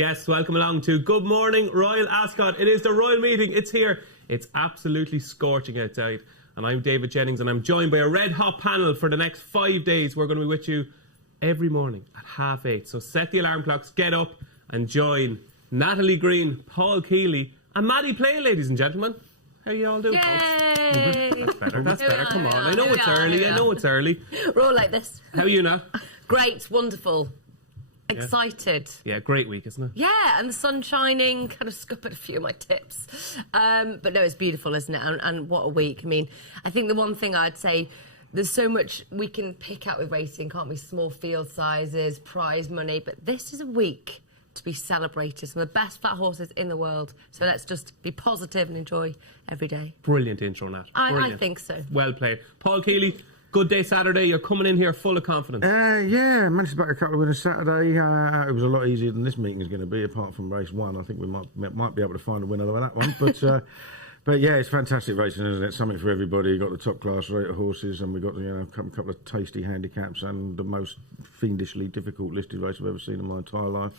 Yes, welcome along to Good Morning Royal Ascot. It is the Royal Meeting. It's here. It's absolutely scorching outside. And I'm David Jennings, and I'm joined by a red-hot panel for the next 5 days. We're going to be with you every morning at 8:30. So set the alarm clocks, get up and join Natalie Green, Paul Kealy and Maddy Playle, ladies and gentlemen. How you all doing, Yay! folks? That's better. Come on. I know it's early. We're all like this. How are you, Nat? Great, wonderful. Excited. Yeah, great week, isn't it? Yeah, and the sun shining, kind of scuppered a few of my tips. But no, it's beautiful, isn't it? And what a week. I mean, I think the one thing I'd say, there's so much we can pick out with racing, can't we? Small field sizes, prize money. But this is a week to be celebrated. Some of the best flat horses in the world. So let's just be positive and enjoy every day. Brilliant intro, Nat. I think so. Well played. Paul Kealy, good day Saturday. You're coming in here full of confidence. Yeah, managed to back a couple of winners Saturday. It was a lot easier than this meeting is going to be, apart from race one. I think we might be able to find a winner of that one. But yeah, it's fantastic racing, isn't it? Something for everybody. You've got the top class rate of horses, and we've got a couple of tasty handicaps, and the most fiendishly difficult listed race I've ever seen in my entire life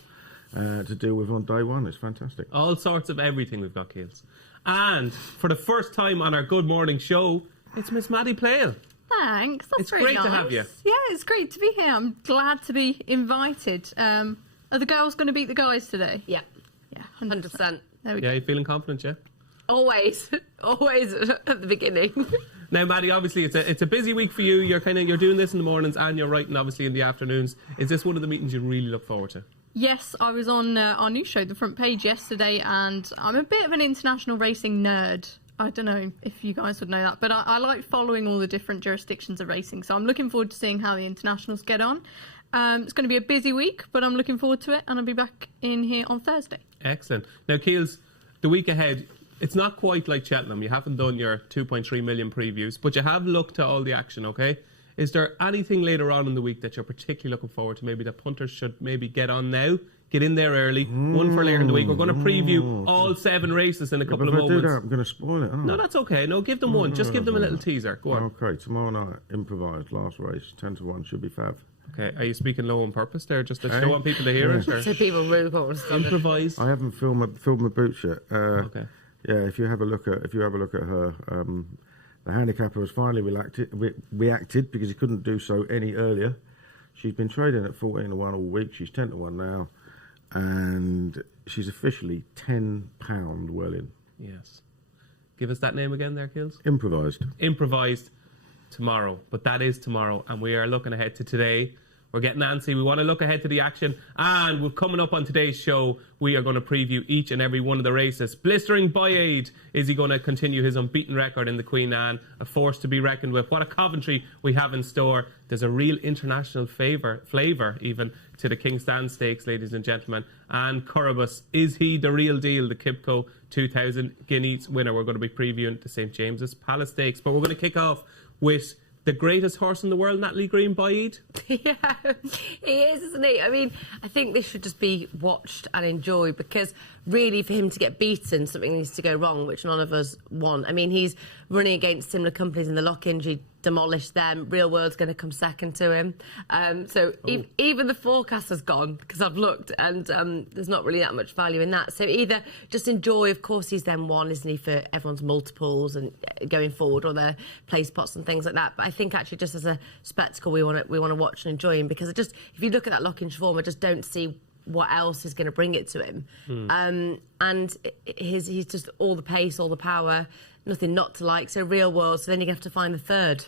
to deal with on day one. It's fantastic. All sorts of everything we've got, Keels. And for the first time on our Good Morning show, it's Miss Maddy Playle. Thanks. That's it's very great nice. to have you. Yeah, it's great to be here. I'm glad to be invited. Are the girls going to beat the guys today? Yeah. Yeah, 100%. There we go. Yeah, you feeling confident, yeah? Always at the beginning. Now, Maddy, obviously it's a busy week for you. You're doing this in the mornings and you're writing obviously in the afternoons. Is this one of the meetings you really look forward to? Yes, I was on our news show, The Front Page, yesterday, and I'm a bit of an international racing nerd. I don't know if you guys would know that, but I like following all the different jurisdictions of racing, so I'm looking forward to seeing how the internationals get on. It's going to be a busy week, but I'm looking forward to it, and I'll be back in here on Thursday. Excellent. Now, Keels, the week ahead, it's not quite like Cheltenham. You haven't done your 2.3 million previews, but you have looked to all the action, okay? Is there anything later on in the week that you're particularly looking forward to? Maybe the punters should maybe get on now, get in there early. One for later in the week. We're going to preview all 7 races in a couple of moments. If I do that, I'm going to spoil it, aren't I? No, that's okay. No, give them one. Just give them a little teaser. Go on. Okay, tomorrow night, improvised, last race, 10-1, should be fab. Okay, are you speaking low on purpose there? Just that you don't want people to hear it? Or? So people really want to Improvised. I haven't filmed my boots yet. Okay. Yeah, if you have a look at her, the handicapper has finally reacted because he couldn't do so any earlier. She's been trading at 14-1 all week. She's 10-1 now, and she's officially £10 well in. Yes. Give us that name again there, Keels. Improvised. Improvised tomorrow, but that is tomorrow, and we are looking ahead to today. We're getting antsy. We want to look ahead to the action. And we're coming up on today's show, we are going to preview each and every one of the races. Blistering Boyade, is he going to continue his unbeaten record in the Queen Anne? A force to be reckoned with. What a Coventry we have in store. There's a real international flavour even to the King's Stand Stakes, ladies and gentlemen. And Currabus, is he the real deal? The Kipco 2000 Guineas winner. We're going to be previewing the St James's Palace Stakes. But we're going to kick off with the greatest horse in the world, Natalie Green Maddy. Yeah, he is, isn't he? I mean, I think this should just be watched and enjoyed, because really for him to get beaten, something needs to go wrong, which none of us want. I mean, he's running against similar companies in the lock-in. He demolished them. Real World's going to come second to him. Even the forecast has gone, because I've looked, and there's not really that much value in that. So either just enjoy, of course he's then won, isn't he, for everyone's multiples and going forward on their play spots and things like that. But I think actually just as a spectacle we want to watch and enjoy him, because if you look at that lock-in form, I just don't see what else is going to bring it to him. And he's just all the pace, all the power, nothing not to like. So Real World, so then you're going to have to find the third.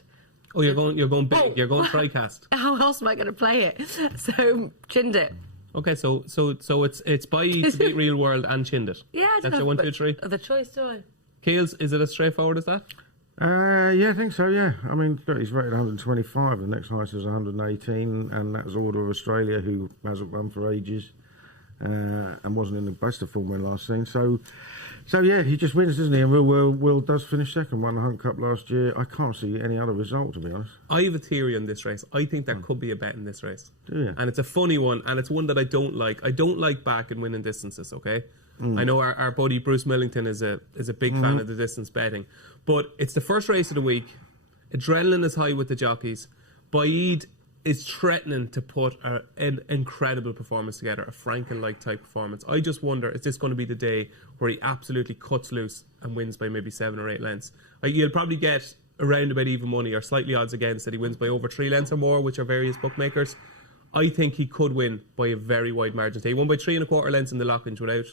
Oh, you're going big. You're going TriCast. How else am I going to play it? So chinned it. Okay, so it's Boyade to beat Real World and chinned it. Yeah, I don't that's know, your 1, 2, 3. The choice, do I? Keels, is it as straightforward as that? Yeah, I think so, yeah. I mean, he's rated 125. The next highest is 118, and that's Order of Australia, who hasn't run for ages and wasn't in the best of form when last seen. So yeah, he just wins, doesn't he? And Real World does finish second, won the Hunt Cup last year. I can't see any other result, to be honest. I have a theory on this race. I think there could be a bet in this race. Do you? And it's a funny one, and it's one that I don't like. I don't like back and winning distances, okay? I know our buddy Bruce Millington is a big fan of the distance betting. But it's the first race of the week. Adrenaline is high with the jockeys. Boyade is threatening to put an incredible performance together, a Franken-like type performance. I just wonder, is this going to be the day where he absolutely cuts loose and wins by maybe 7 or 8 lengths? You'll probably get around about even money or slightly odds against that he wins by over 3 lengths or more, which are various bookmakers. I think he could win by a very wide margin. He won by 3 1/4 lengths in the Lockings without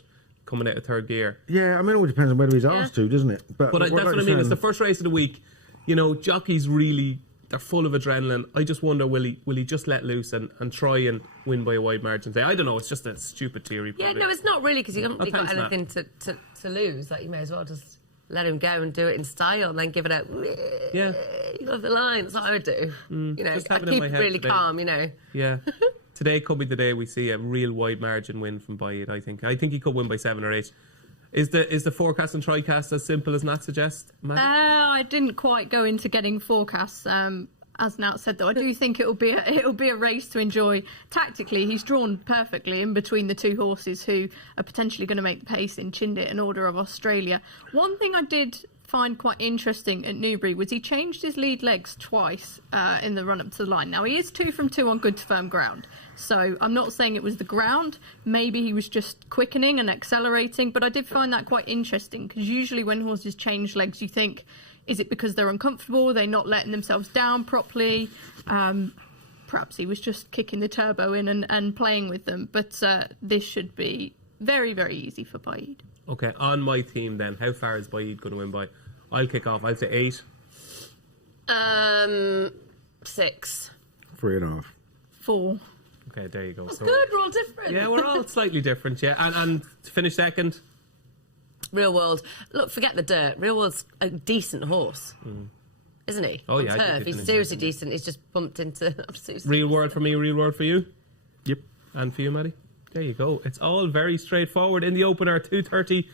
coming out of third gear. Yeah, I mean, it all depends on whether he's asked to, doesn't it? But that's what I mean. It's the first race of the week. You know, jockeys really, they're full of adrenaline. I just wonder, will he just let loose and try and win by a wide margin today? I don't know. It's just a stupid theory. Probably. Yeah, no, it's not really, because you haven't really got anything to lose. Like, you may as well just let him go and do it in style and then give it out. Yeah. You love the line. That's what I would do. You know, I keep it really calm, you know. Yeah. Today could be the day we see a real wide margin win from Bide, I think. I think he could win by 7 or 8. Is the forecast and TriCast as simple as Nat suggests, Maddie? I didn't quite go into getting forecasts. As Nat said, though, I do think it'll be a race to enjoy. Tactically, he's drawn perfectly in between the 2 horses who are potentially going to make the pace in Chindit and Order of Australia. One thing I did find quite interesting at Newbury was he changed his lead legs twice in the run-up to the line. Now, he is 2 from 2 on good to firm ground, so I'm not saying it was the ground. Maybe he was just quickening and accelerating, but I did find that quite interesting, because usually when horses change legs, you think, is it because they're uncomfortable, they're not letting themselves down properly? Perhaps he was just kicking the turbo in and playing with them, but this should be very, very easy for Bide. Okay, on my team then, how far is Bide going to win by? I'll kick off. I'll say 8. 6. 3.5. 4. Okay, there you go. That's good, we're all different. Yeah, we're all slightly different, yeah. And to finish second? Real World. Look, forget the dirt. Real World's a decent horse. Isn't he? Oh, yeah. Turf. He's seriously decent. He's just bumped into... Real World for me, Real World for you? Yep. And for you, Maddie? There you go. It's all very straightforward. In the opener, 2:30.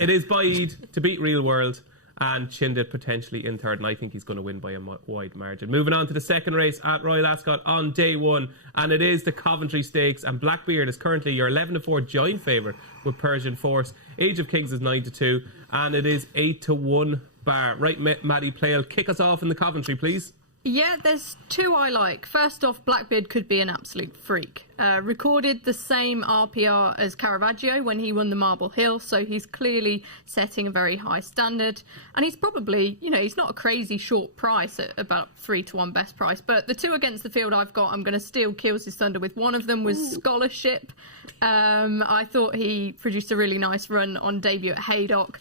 It is Bide to beat Real World, and Chindit potentially in third, and I think he's going to win by a wide margin. Moving on to the second race at Royal Ascot on day 1, and it is the Coventry Stakes, and Blackbeard is currently your 11-4 giant favourite with Persian Force. Age of Kings is 9-2, and it is 8-1 bar. Right, Maddy Playle, kick us off in the Coventry, please. Yeah, there's 2 I like. First off, Blackbeard could be an absolute freak. Recorded the same RPR as Caravaggio when he won the Marble Hill, so he's clearly setting a very high standard. And he's probably, he's not a crazy short price at about 3-1 best price. But the 2 against the field I've got, I'm going to steal Keel's thunder with. One of them was Scholarship. I thought he produced a really nice run on debut at Haydock.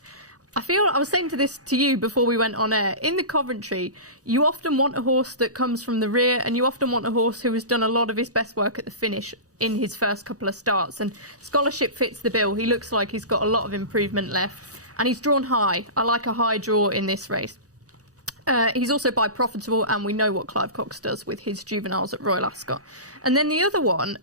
I was saying to you before we went on air, in the Coventry, you often want a horse that comes from the rear, and you often want a horse who has done a lot of his best work at the finish in his first couple of starts. And Scholarship fits the bill. He looks like he's got a lot of improvement left, and he's drawn high. I like a high draw in this race. He's also by profitable, and we know what Clive Cox does with his juveniles at Royal Ascot. And then the other one,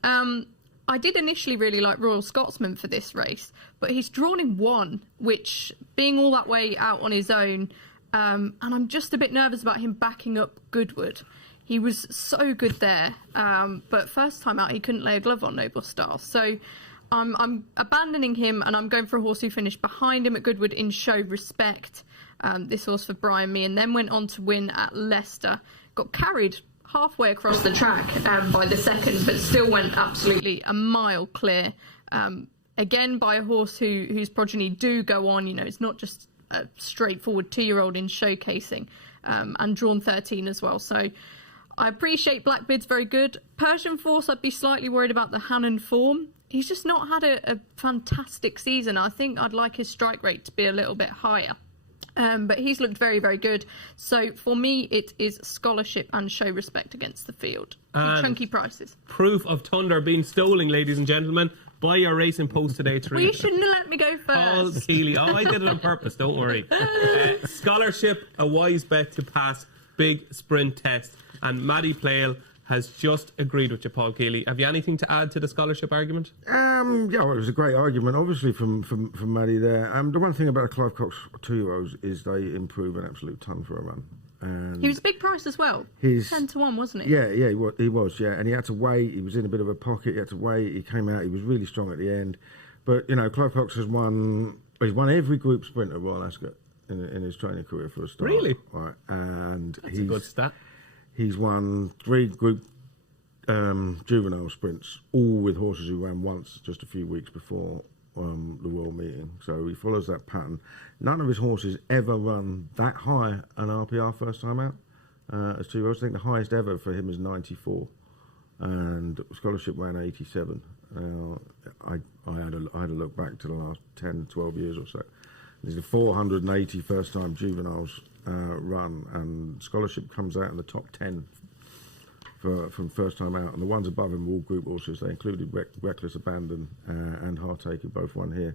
I did initially really like Royal Scotsman for this race, but he's drawn in 1, which, being all that way out on his own, and I'm just a bit nervous about him backing up Goodwood. He was so good there, but first time out he couldn't lay a glove on Noble Star. So I'm abandoning him, and I'm going for a horse who finished behind him at Goodwood in Show Respect. This horse for Brian Meehan, then went on to win at Leicester. Got carried halfway across the track by the second, but still went absolutely a mile clear. Again, by a horse whose progeny do go on. It's not just a straightforward 2-year-old in showcasing, and drawn 13 as well. So I appreciate Blackbeard's very good. Persian Force, I'd be slightly worried about the Hannon form. He's just not had a fantastic season. I think I'd like his strike rate to be a little bit higher. But he's looked very, very good. So for me, it is Scholarship and Show Respect against the field. Chunky prices. Proof of thunder being stolen, ladies and gentlemen. Buy your racing post today, Teresa. Well, you shouldn't have let me go first. Paul Kealy. Oh, I did it on purpose, don't worry. Scholarship, a wise bet to pass big sprint test. And Maddy Playle has just agreed with you, Paul Kealy. Have you anything to add to the Scholarship argument? Yeah, well, it was a great argument, obviously, from Maddie there. The one thing about Clive Cox 2-year-olds is they improve an absolute ton for a run. And he was a big price as well. 10-1, wasn't he? Yeah, he was, yeah. And he had to wait. He was in a bit of a pocket. He had to wait. He came out. He was really strong at the end. But, Clive Cox has won... He's won every group sprint at Royal Ascot. in his training career for a start. Really? Right. And That's a good stat. He's won 3 group juvenile sprints, all with horses who ran once just a few weeks before the World Meeting. So he follows that pattern. None of his horses ever run that high an RPR first time out. As 2-year-olds, I think the highest ever for him is 94, and Scholarship ran 87. I had a look back to the last 10, 12 years or so. There's a 480 first-time juveniles run, and Scholarship comes out in the top 10 from first time out, and the ones above him were all group horses. They included Reckless Abandon and Heartache, who both won here.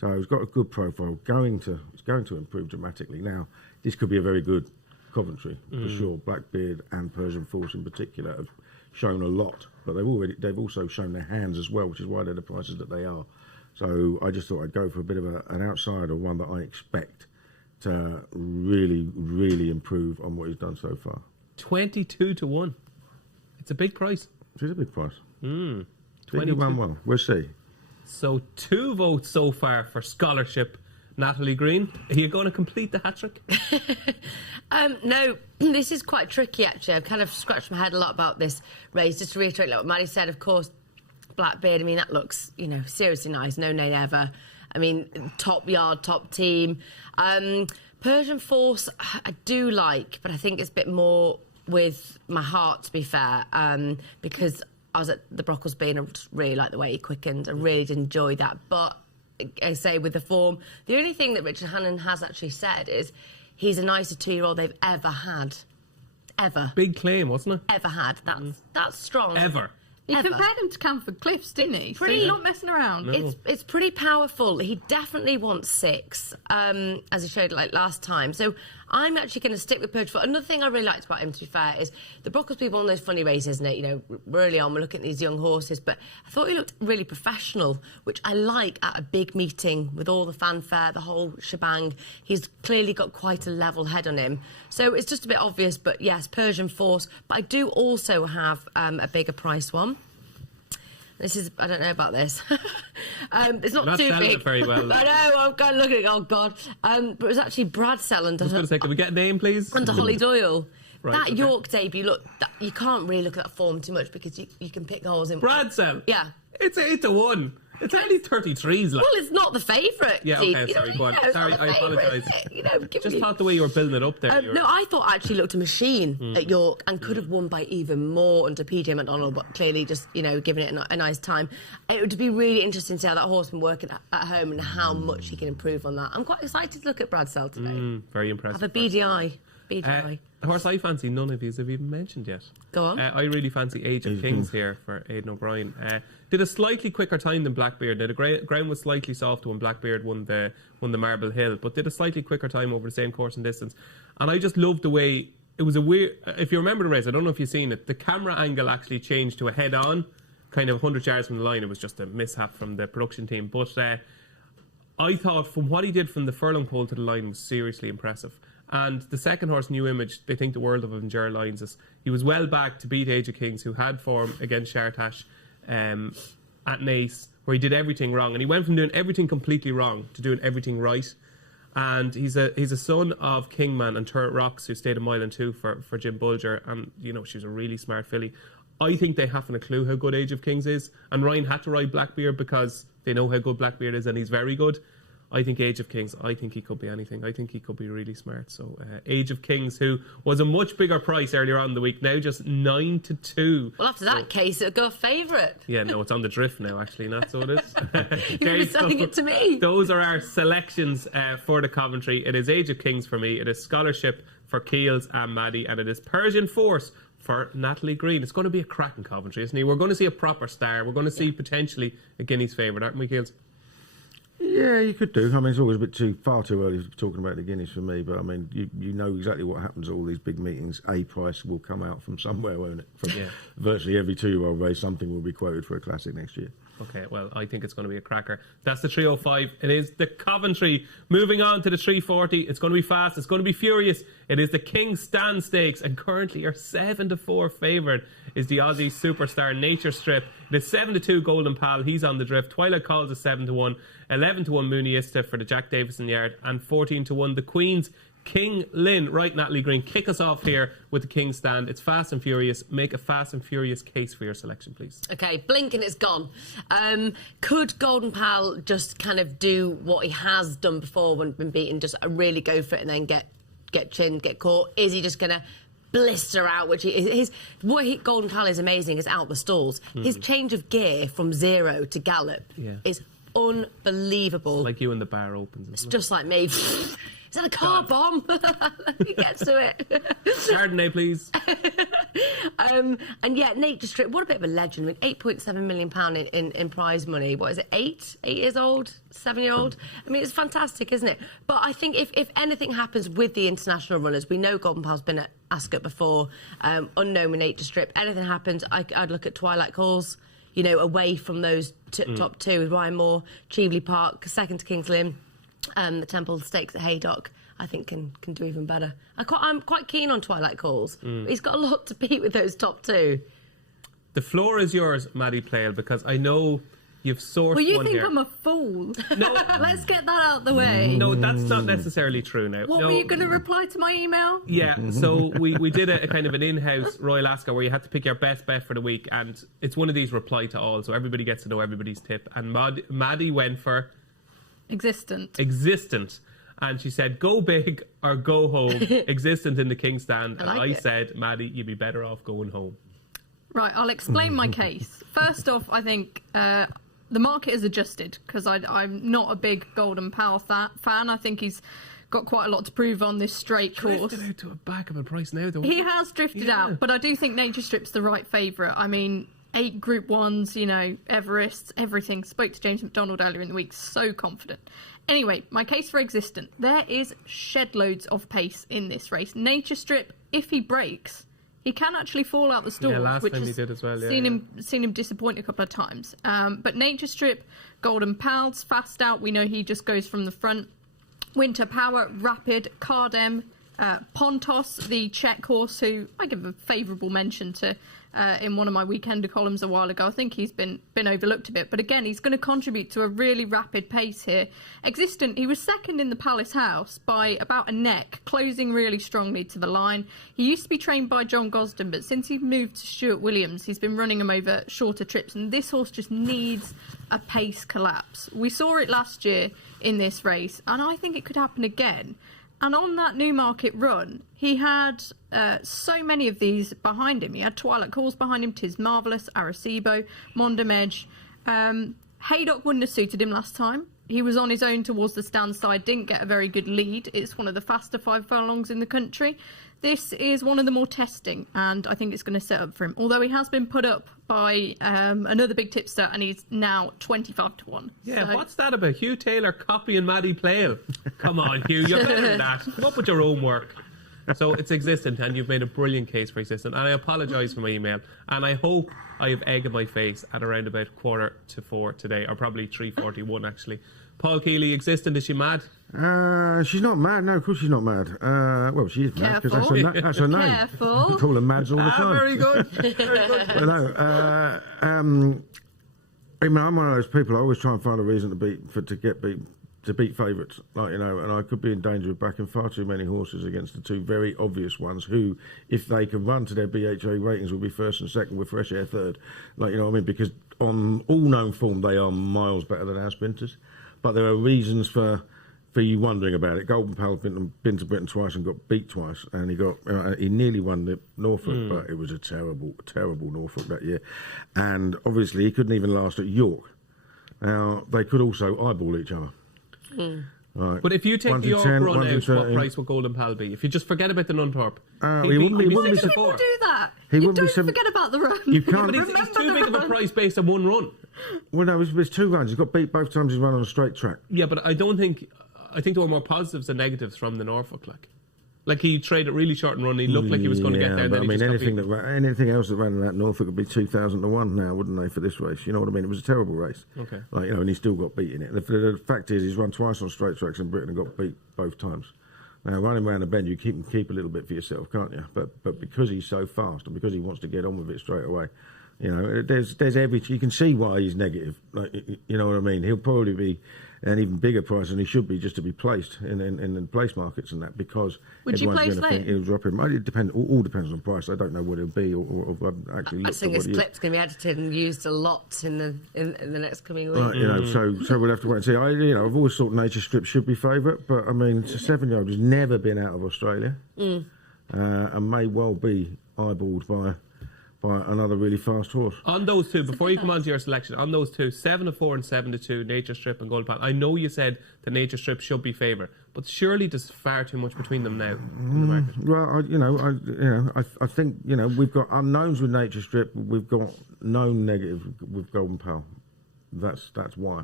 So he's got a good profile. It's going to improve dramatically. Now, this could be a very good Coventry for sure. Blackbeard and Persian Force in particular have shown a lot, but they've also shown their hands as well, which is why they're the prices that they are. So I just thought I'd go for a bit of an outsider, one that I expect to really, really improve on what he's done so far. 22-1. It's a big price. It is a big price. 22. Well. We'll see. So 2 votes so far for Scholarship. Natalie Green, are you going to complete the hat-trick? No, this is quite tricky, actually. I've kind of scratched my head a lot about this race. Just to reiterate what Maddie said, of course, Blackbeard, I mean, that looks, seriously nice. No nay ever. I mean, top yard, top team. Persian Force, I do like, but I think it's a bit more with my heart, to be fair, because I was at the Brocklesby and I just really like the way he quickened. I really did enjoy that. But I say with the form, the only thing that Richard Hannon has actually said is he's the nicest 2-year-old they've ever had. Ever. Big claim, wasn't it? Ever had. That's strong. Ever. He compared him to Camford Cliffs, didn't he? So he's not messing around. No. It's pretty powerful. He definitely wants 6, as he showed last time. So I'm actually going to stick with Perch. Another thing I really liked about him, to be fair, is the Brocklesby one of those funny races, isn't it? Early on we're looking at these young horses, but I thought he looked really professional, which I like at a big meeting with all the fanfare, the whole shebang. He's clearly got quite a level head on him. So it's just a bit obvious, but yes, Persian Force. But I do also have a bigger price one. This is, I don't know about this. It's not too big. It very well. I know, I'm kind of looking at it, oh God. But it was actually Brad Selland. I was going to say, can we get a name, please? Under Holly Doyle. Right, that okay. York debut, you can't really look at that form too much because you can pick holes in. Brad Selland? Yeah. It's 8-1. It's only 33s. Well, it's not the favourite. Yeah, okay, sorry, go on. Sorry, I apologise. Just thought the way you were building it up there. No, I thought actually looked a machine at York and could have won by even more under PJ McDonald, but clearly just, giving it a nice time. It would be really interesting to see how that horse been working at home and how much he can improve on that. I'm quite excited to look at Brad Sell today. Very impressive. Have a BDI. BDI. A horse I fancy none of you have even mentioned yet. Go on. I really fancy Age of Kings here for Aidan O'Brien. Did a slightly quicker time than Blackbeard. Now, the ground was slightly softer when Blackbeard won the Marble Hill, but did a slightly quicker time over the same course and distance. And I just loved the way it was a weird. If you remember the race, I don't know if you've seen it. The camera angle actually changed to a head-on, kind of 100 yards from the line. It was just a mishap from the production team, but I thought from what he did from the furlong pole to the line was seriously impressive. And the second horse, New Image, they think the world of him, Ger Lyons. He was well back to beat Age of Kings, who had form against Shartash at Naas, where he did everything wrong. And he went from doing everything completely wrong to doing everything right. And he's a son of Kingman and Turret Rocks, who stayed a mile and 2 for Jim Bulger. And, she was a really smart filly. I think they haven't a clue how good Age of Kings is. And Ryan had to ride Blackbeard because they know how good Blackbeard is, and he's very good. I think Age of Kings, I think he could be anything. I think he could be really smart. So Age of Kings, who was a much bigger price earlier on in the week, now just 9-2. Well, after that case, it'll go favourite. Yeah, no, it's on the drift now, actually, not so it is. You were selling it to me. Those are our selections for the Coventry. It is Age of Kings for me. It is Scholarship for Keels and Maddy, and it is Persian Force for Natalie Green. It's going to be a cracking Coventry, isn't it? We're going to see a proper star. We're going to see potentially a Guineas favourite, aren't we, Keels? Yeah, you could do. I mean, it's always a bit far too early talking about the Guineas for me, but I mean, you know exactly what happens at all these big meetings. A price will come out from somewhere, won't it? From virtually every 2-year-old race, something will be quoted for a classic next year. Okay, well, I think it's going to be a cracker. That's the 305. It is the Coventry. Moving on to the 340. It's going to be fast. It's going to be furious. It is the King's Stand Stakes, and currently our 7-4 favourite is the Aussie superstar Nature Strip. The 7-2 Golden Pal. He's on the drift. Twilight Calls is 7-1. 11-1 Mooneyista for the Jack Davison Yard, and 14-1 the Queen's King Lynn. Right, Natalie Green, kick us off here with the King's Stand. It's fast and furious. Make a fast and furious case for your selection, please. Okay, blink and it's gone. Could Golden Pal just kind of do what he has done before when been beaten, just really go for it and then get chinned, get caught? Is he just going to blister out, which Golden Pal is amazing, is out the stalls. His change of gear from 0 to gallop is unbelievable. Like you in the bar opens. It's just like me. Is that a car bomb? Let me get to it. Chardonnay, please. And yeah, Nature Strip, what a bit of a legend. With £8.7 million in prize money. What is it, 8 years old? 7-year-old? I mean, it's fantastic, isn't it? But I think if anything happens with the international runners, we know Golden Pal's been at Ascot before, unknown with Nature Strip. Anything happens, I'd look at Twilight Calls, away from those top two with Ryan Moore, Cheveley Park, second to King's Lynn. The Temple Stakes at Haydock, I think, can do even better. I'm quite keen on Twilight Calls. He's got a lot to beat with those top two. The floor is yours, Maddy Playle, because I know you've sourced well, you one think here. I'm a fool. No. Let's get that out of the way. No, that's not necessarily true now. What, were you going to reply to my email? Yeah, so we did a kind of an in-house Royal Ascot where you had to pick your best bet for the week, and it's one of these reply to all, so everybody gets to know everybody's tip. And Maddy went for... Existent. And she said, go big or go home. Existent in the King's Stand. And I said, Maddy, you'd be better off going home. Right, I'll explain my case. First off, I think the market has adjusted because I'm not a big Golden Pal fan. I think he's got quite a lot to prove on this straight course. Drifted out to a back of a price now, though. He has drifted out, but I do think Nature Strip's the right favourite. I mean, 8 Group 1s, Everest, everything. Spoke to James McDonald earlier in the week, so confident. Anyway, my case for Existent. There is shed loads of pace in this race. Nature Strip, if he breaks, he can actually fall out the stalls. Yeah, last time he did as well. Seen him disappoint a couple of times. But Nature Strip, Golden Pals, fast out. We know he just goes from the front. Winter Power, Rapid, Cardem, Pontos, the Czech horse, who I give a favourable mention to in one of my Weekender columns a while ago. I think he's been overlooked a bit, but again, he's going to contribute to a really rapid pace here. Existent, he was second in the Palace House by about a neck, closing really strongly to the line. He used to be trained by John Gosden, but since he moved to Stuart Williams, he's been running him over shorter trips, and this horse just needs a pace collapse. We saw it last year in this race, and I think it could happen again. And on that Newmarket run, he had so many of these behind him. He had Twilight Calls behind him, Tis Marvellous, Arecibo, Mondam Edge. Haydock wouldn't have suited him last time. He was on his own towards the stand side, didn't get a very good lead. It's one of the faster 5 furlongs in the country. This is one of the more testing, and I think it's going to set up for him. Although he has been put up by another big tipster, and he's now 25-1. Yeah, so... what's that about? Hugh Taylor copying Maddy Playle? Come on, Hugh, you're better than that. Come up with your own work. So it's Existent, and you've made a brilliant case for Existent, and I apologise for my email, and I hope I have egg in my face at around about 3:45 today, or probably 3:41 actually. Paul Kealy, Existent, is she mad? She's not mad. No, of course she's not mad. Well, she is mad because that's her name. Careful. I call her Mads all the time. Very good. Very good. But no, I mean, I'm one of those people. I always try and find a reason to beat favourites, and I could be in danger of backing far too many horses against the two very obvious ones who, if they can run to their BHA ratings, will be first and second with Fresh Air third. Because on all known form, they are miles better than our sprinters. But there are reasons for you wondering about it. Golden Pal's been to Britain twice and got beat twice, and he nearly won the Norfolk, but it was a terrible Norfolk that year. And obviously, he couldn't even last at York. Now, they could also eyeball each other. Right. But if you take the York run out, what price would Golden Pal be? If you just forget about the Nunthorpe, he wouldn't be Why do people do that? Forget about the run. You can't. But he's too big of a price based on one run. Well, no, it's 2 runs. He's got beat both times he's run on a straight track. Yeah, but I think there were more positives than negatives from the Norfolk. Like he traded really short and run. He looked like he was going to get there. And then anything else that ran in that Norfolk would be 2,000 to 1 now, wouldn't they, for this race? You know what I mean? It was a terrible race. Okay. And he still got beat in it. The fact is, he's run twice on straight tracks in Britain and got beat both times. Now, running around the bend, you keep a little bit for yourself, can't you? But because he's so fast and because he wants to get on with it straight away, there's you can see why he's negative. Like, you know what I mean? He'll probably be an even bigger price than he should be just to be placed in the place markets and that, because would you place going to think he'll drop him. It depends. All depends on price. I don't know what it'll be, or actually. I think his clip's going to be edited and used a lot in the next coming week. So we'll have to wait and see. I've always thought Nature Strip should be favourite, but I mean, it's a 7-year-old who's never been out of Australia, and may well be eyeballed by another really fast horse. On those two, before you come on to your selection, on those two, 7-4 and 7-2, Nature Strip and Golden Pal. I know you said the Nature Strip should be favourite, but surely there's far too much between them now in the market. Well, I think we've got unknowns with Nature Strip. We've got known negative with Golden Pal. That's why.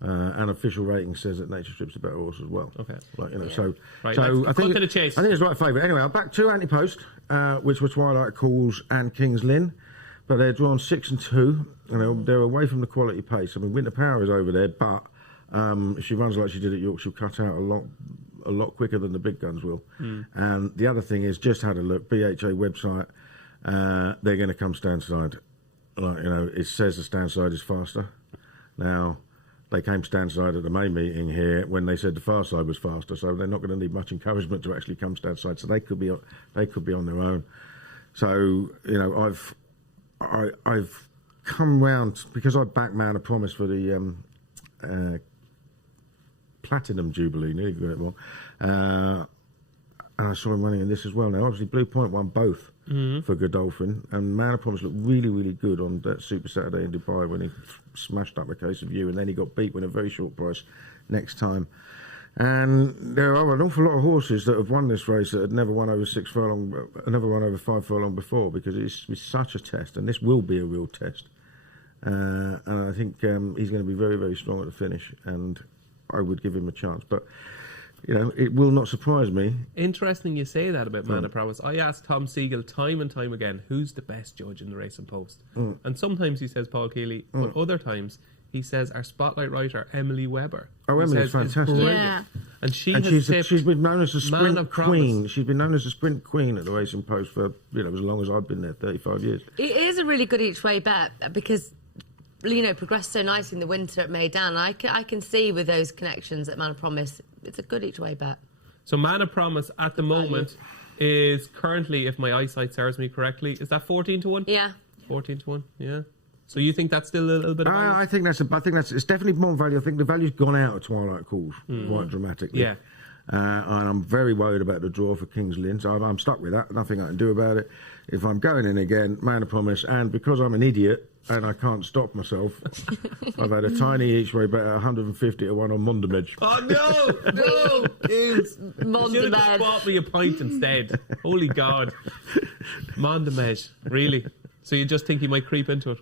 And official rating says that Nature Strip's a better horse as well. Okay. Right, so I think to the chase. I think it's right favourite. Anyway, I'll back 2 anti-post, which were Twilight Calls and King's Lynn, but they're drawn 6 and 2, and they're away from the quality pace. I mean, Winter Power is over there, but if she runs like she did at York, she'll cut out a lot quicker than the big guns will. And the other thing is, just had a look, BHA website, they're going to come stand side. It says the stand side is faster. Now, they came stand side at the main meeting here when they said the far side was faster, so they're not going to need much encouragement to actually come stand side. So they could be on their own. So I've come round because I backed Man of Promise for the Platinum Jubilee. Nearly got it wrong. And I saw him running in this as well. Now, obviously, Blue Point won both for Godolphin, and Man of Promise looked really, really good on that Super Saturday in Dubai when he smashed up a case of you, and then he got beat with a very short price next time. And there are an awful lot of horses that have won this race that had never won over 6 furlong, never won over 5 furlong before, because it's such a test, and this will be a real test. And I think he's going to be very, very strong at the finish, and I would give him a chance. But it will not surprise me. Interesting you say that about Man of Promise. I asked Tom Siegel time and time again, who's the best judge in the Racing Post? And sometimes he says Paul Kealy, but other times he says our spotlight writer, Emily Webber. Oh, Emily's fantastic. Yeah. And she's been known as a sprint queen. She's been known as a sprint queen at the Racing Post for as long as I've been there, 35 years. It is a really good each way bet because progressed so nicely in the winter at Maidan. I can see with those connections at Man of Promise, it's a good each way bet. So Man of Promise at the moment is currently, if my eyesight serves me correctly, is that 14 to 1? Yeah. 14 to 1, yeah. So you think that's still a little bit of value? I think it's definitely more value. I think the value's gone out of Twilight Calls quite dramatically. Yeah. And I'm very worried about the draw for King's Lynn, so I'm stuck with that. Nothing I can do about it. If I'm going in again, Man of Promise, and because I'm an idiot and I can't stop myself, I've had a tiny each way bet at 150 to 1 on Mondamedge. Oh no! You should have just bought me a pint instead. Holy God. Mondamedge, really? So you just think he might creep into it?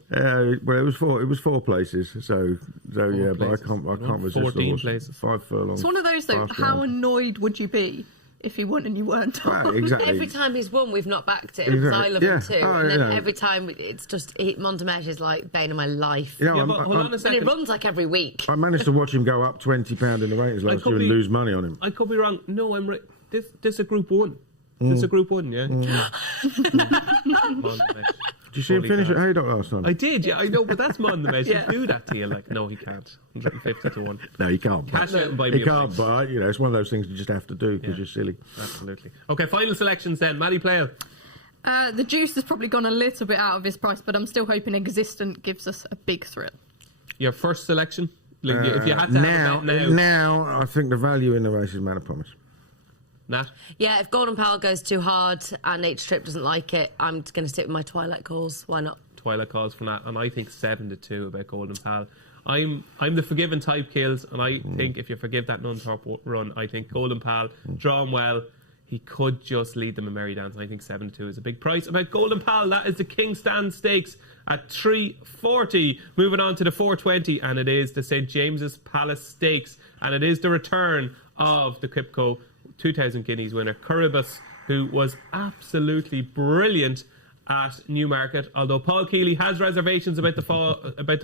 Well, it was 4 places, so yeah, but I can't resist 14 places. 5 furlongs. It's one of those though. How annoyed would you be if he won and you weren't on? Right, exactly. Every time he's won, we've not backed it. Exactly. I love him too. And then every time it's just Montemège is like bane of my life. But hold on a second. And it runs like every week. I managed to watch him go up £20 in the ratings last year and lose money on him. I could be wrong. No, I'm right. This is a Group 1. This is a Group 1, yeah. Did you see him finish at Haydock last time? I did, yeah, I know, but that's Mondamedge. He'll do that to you. Like, no, he can't. 150 to 1. No, he can't. Cash out and buy me He can't, but it's one of those things you just have to do because you're silly. Absolutely. Okay, final selections then. Maddy Playle. The juice has probably gone a little bit out of his price, but I'm still hoping Existent gives us a big thrill. Your first selection? Like, if you had to have a bet now, I think the value in the race is Man of Promise. Nat? Yeah, if Golden Pal goes too hard and Nature Strip doesn't like it, I'm going to stick with my Twilight Calls. Why not? Twilight Calls for Nat, and I think 7-2 about Golden Pal. I'm the forgiving type, Kills, and I think if you forgive that Nunthorpe run, I think Golden Pal, drawn well, he could just lead them in Merry Dance. I think 7-2 is a big price. About Golden Pal, that is the King Stand Stakes at 340. Moving on to the 420, and it is the St James's Palace Stakes, and it is the return of the Quipco 2,000 guineas winner. Curibus, who was absolutely brilliant at Newmarket, although Paul Kealy has reservations about the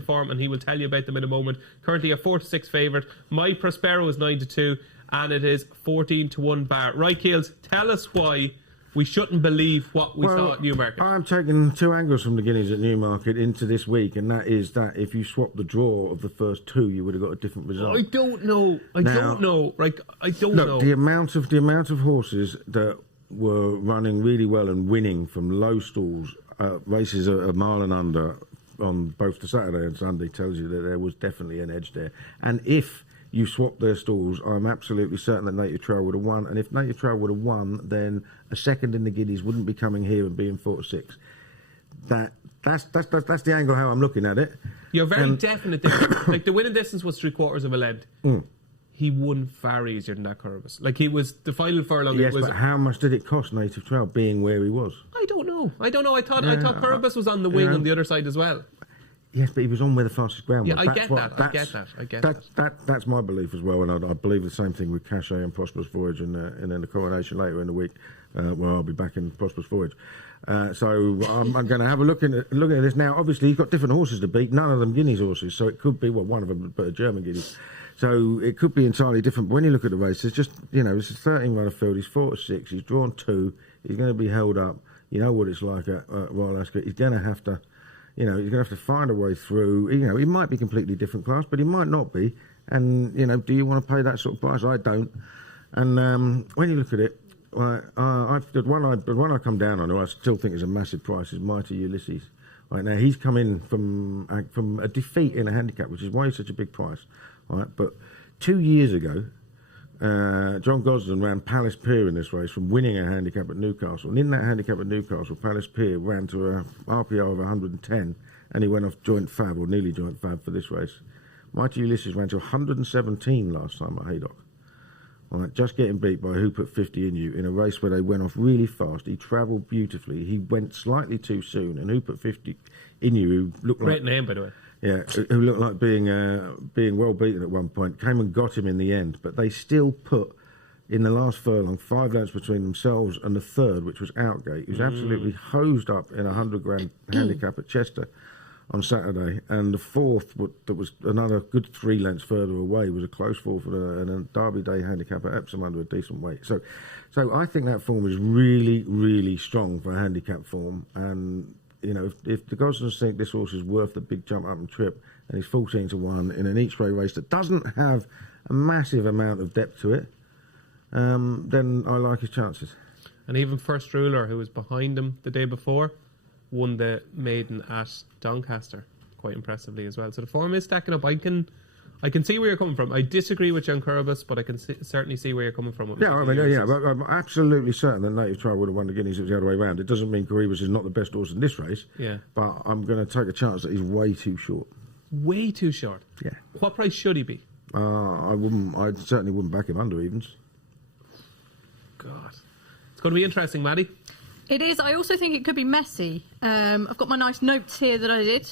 form, and he will tell you about them in a moment. Currently a 4-6 favourite. My Prospero is 9-2, and it is 14-1 bar. Right, Keels, tell us why we shouldn't believe what we saw at Newmarket. I'm taking two angles from the guineas at Newmarket into this week, and that is that if you swap the draw of the first two, you would have got a different result. I don't know. I don't know. The amount of horses that were running really well and winning from low stalls, races a mile and under on both the Saturday and Sunday tells you that there was definitely an edge there. And if you swap their stalls, I'm absolutely certain that Native Trail would have won. And if Native Trail would have won, then a second in the guineas wouldn't be coming here and being 4-6. That's the angle how I'm looking at it. You're very definite. Like the winning distance was 3/4 of a length. He won far easier than that Curibus. Like he was the final furlong. Yes, but how much did it cost Native Trail being where he was? I don't know. I thought Curibus was on the wing on the other side as well. Yes, but he was on where the fastest ground was. Yeah, I get that. That's my belief as well, and I believe the same thing with Cachet and Prosperous Voyage, and then the coronation later in the week, where I'll be back in Prosperous Voyage. So I'm going to have a look at this now. Obviously, he's got different horses to beat, none of them Guineas horses, so it could be one of them, but a German Guineas. So it could be entirely different. But when you look at the race, it's just it's a 13-runner field. He's 4-6. He's drawn 2. He's going to be held up. You know what it's like at Royal Ascot. He's going to have to. He's going to have to find a way through. He might be completely different class, but he might not be. And, do you want to pay that sort of price? I don't. And when you look at it, the one I come down on, who I still think is a massive price, is Mighty Ulysses. Right now, he's come in from a defeat in a handicap, which is why he's such a big price. Right, but 2 years ago, John Gosden ran Palace Pier in this race from winning a handicap at Newcastle. And in that handicap at Newcastle, Palace Pier ran to a RPO of 110, and he went off joint fab, or nearly joint fab, for this race. Mighty Ulysses ran to 117 last time at Haydock. Right, just getting beat by Who Put 50 In You in a race where they went off really fast. He travelled beautifully. He went slightly too soon, and Who Put 50 In You, who looked like... Great name, by the way. Yeah, who looked like being well beaten at one point, came and got him in the end. But they still put, in the last furlong, 5 lengths between themselves and the third, which was Outgate. He was absolutely hosed up in a 100 grand handicap at Chester on Saturday. And the fourth, that was another good 3 lengths further away, was a close fourth and a Derby Day handicap at Epsom under a decent weight. So I think that form is really, really strong for a handicap form. And if the Gosdens think this horse is worth the big jump up and trip, and he's 14-1 in an each-way race that doesn't have a massive amount of depth to it, then I like his chances. And even First Ruler, who was behind him the day before, won the maiden at Doncaster quite impressively as well. So the form is stacking up. I can see where you're coming from. I disagree with John Curibus, but I can certainly see where you're coming from. I'm absolutely certain that Native Trail would have won the Guineas if it was the other way around. It doesn't mean Curibus is not the best horse in this race, but I'm going to take a chance that he's way too short. Way too short? Yeah. What price should he be? I certainly wouldn't back him under evens. God. It's going to be interesting, Maddie. It is. I also think it could be messy. I've got my nice notes here that I did.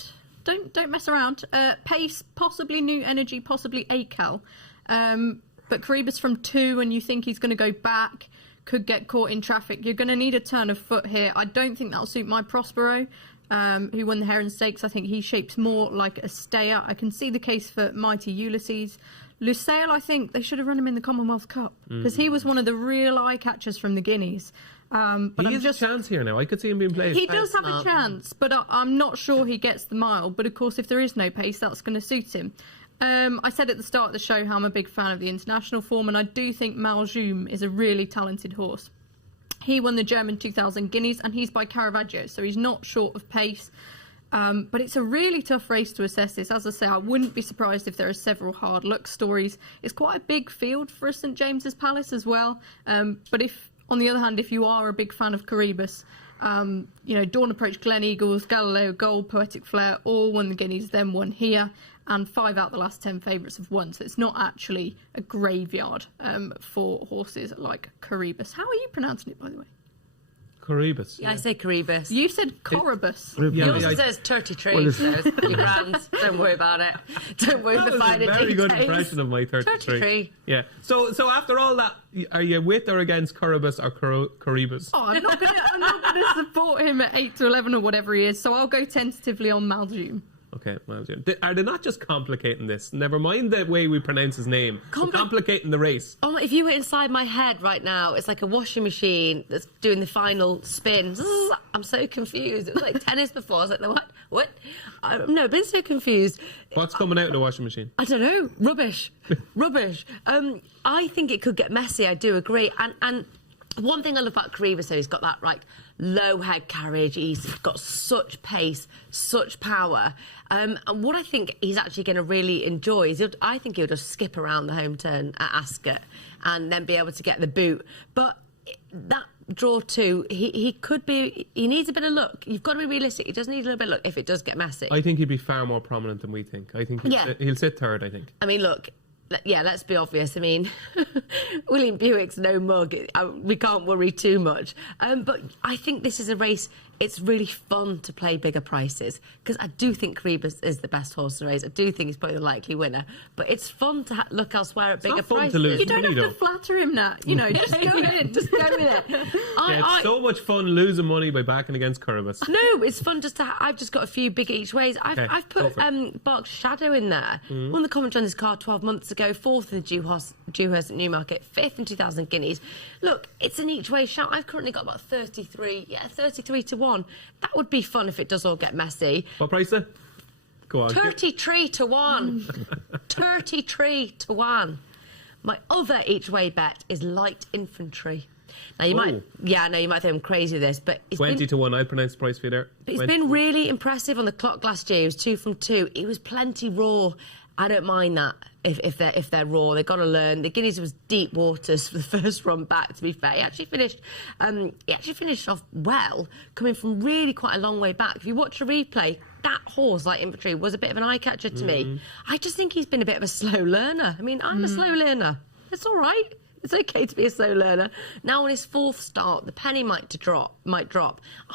Don't mess around. Pace, possibly New Energy, possibly Acal. But Curibus from 2 and you think he's going to go back, could get caught in traffic. You're going to need a turn of foot here. I don't think that'll suit my Prospero, who won the Heron Stakes. I think he shapes more like a stayer. I can see the case for Mighty Ulysses. Lusail, I think they should have run him in the Commonwealth Cup because he was one of the real eye catchers from the Guineas. But he has a chance here now. I could see him being played. He does have a chance, but I'm not sure he gets the mile. But of course, if there is no pace, that's going to suit him. I said at the start of the show how I'm a big fan of the international form, and I do think Maljoum is a really talented horse. He won the German 2000 Guineas, and he's by Caravaggio, so he's not short of pace. But it's a really tough race to assess this. As I say, I wouldn't be surprised if there are several hard luck stories. It's quite a big field for a St James's Palace as well. But if, on the other hand, if you are a big fan of Curibus, Dawn Approach, Glen Eagles, Galileo Gold, Poetic Flare, all won the Guineas, then won here, and 5 out of the last 10 favourites have won. So it's not actually a graveyard for horses like Curibus. How are you pronouncing it, by the way? Coribus. Yeah, I say Coribus. You said Coribus. He Yeah, also I- says 33, so you're grand. Don't worry about it. Don't worry That the was a finer very details. good impression of my 33. 33. Yeah. So after all that, are you with or against Coribus or Coribus? Oh, I'm not gonna support him at 8 to 11 or whatever he is. So I'll go tentatively on Malzoom. Okay, well, are they not just complicating this? Never mind the way we pronounce his name. Complicating the race. Oh, if you were inside my head right now, it's like a washing machine that's doing the final spin. I'm so confused. It was like tennis before. I was like, no, what? No, I've been so confused. What's coming out of the washing machine? I don't know. Rubbish. I think it could get messy. I do agree. And one thing I love about Coribus, so he's got that low head carriage. He's got such pace, such power. And what I think he's actually going to really enjoy is I think he'll just skip around the home turn at Ascot and then be able to get the boot. But that draw 2, he could be. He needs a bit of luck. You've got to be realistic. He does need a little bit of luck if it does get messy. I think he'd be far more prominent than we think. I think he'll sit third, I think. I mean, look. Yeah, let's be obvious. I mean, William Buick's no mug. We can't worry too much. But I think this is a race. It's really fun to play bigger prices because I do think Coribus is the best horse in the race. I do think he's probably the likely winner. But it's fun to look elsewhere at bigger not fun prices. to lose You don't money, have to though. flatter him, Nat. Just go in. Just go with it. It's so much fun losing money by backing against Coribus. No, it's fun just to. I've just got a few big each ways. I've go put for it. Bark's Shadow in there. Won the commentary on this car 12 months ago. 4th in the Dewhurst at Newmarket. 5th in 2,000 guineas. Look, it's an each way shout. I've currently got about 33 to 1. That would be fun if it does all get messy. What price there? Go on. 33 to 1. 33 to 1. My other each way bet is light infantry. Now you might think I'm crazy with this, but it's 20 to 1. I'll pronounce the price for you there. It's been really impressive on the clock last year. It was 2 from 2. It was plenty raw. I don't mind that if they're raw. They've got to learn. The Guineas was deep waters for the first run back, to be fair. He actually finished off well, coming from really quite a long way back. If you watch a replay, that horse, Light Infantry, was a bit of an eye-catcher to me. I just think he's been a bit of a slow learner. I mean, I'm a slow learner. It's all right. It's okay to be a slow learner. Now on his 4th start, the penny might drop.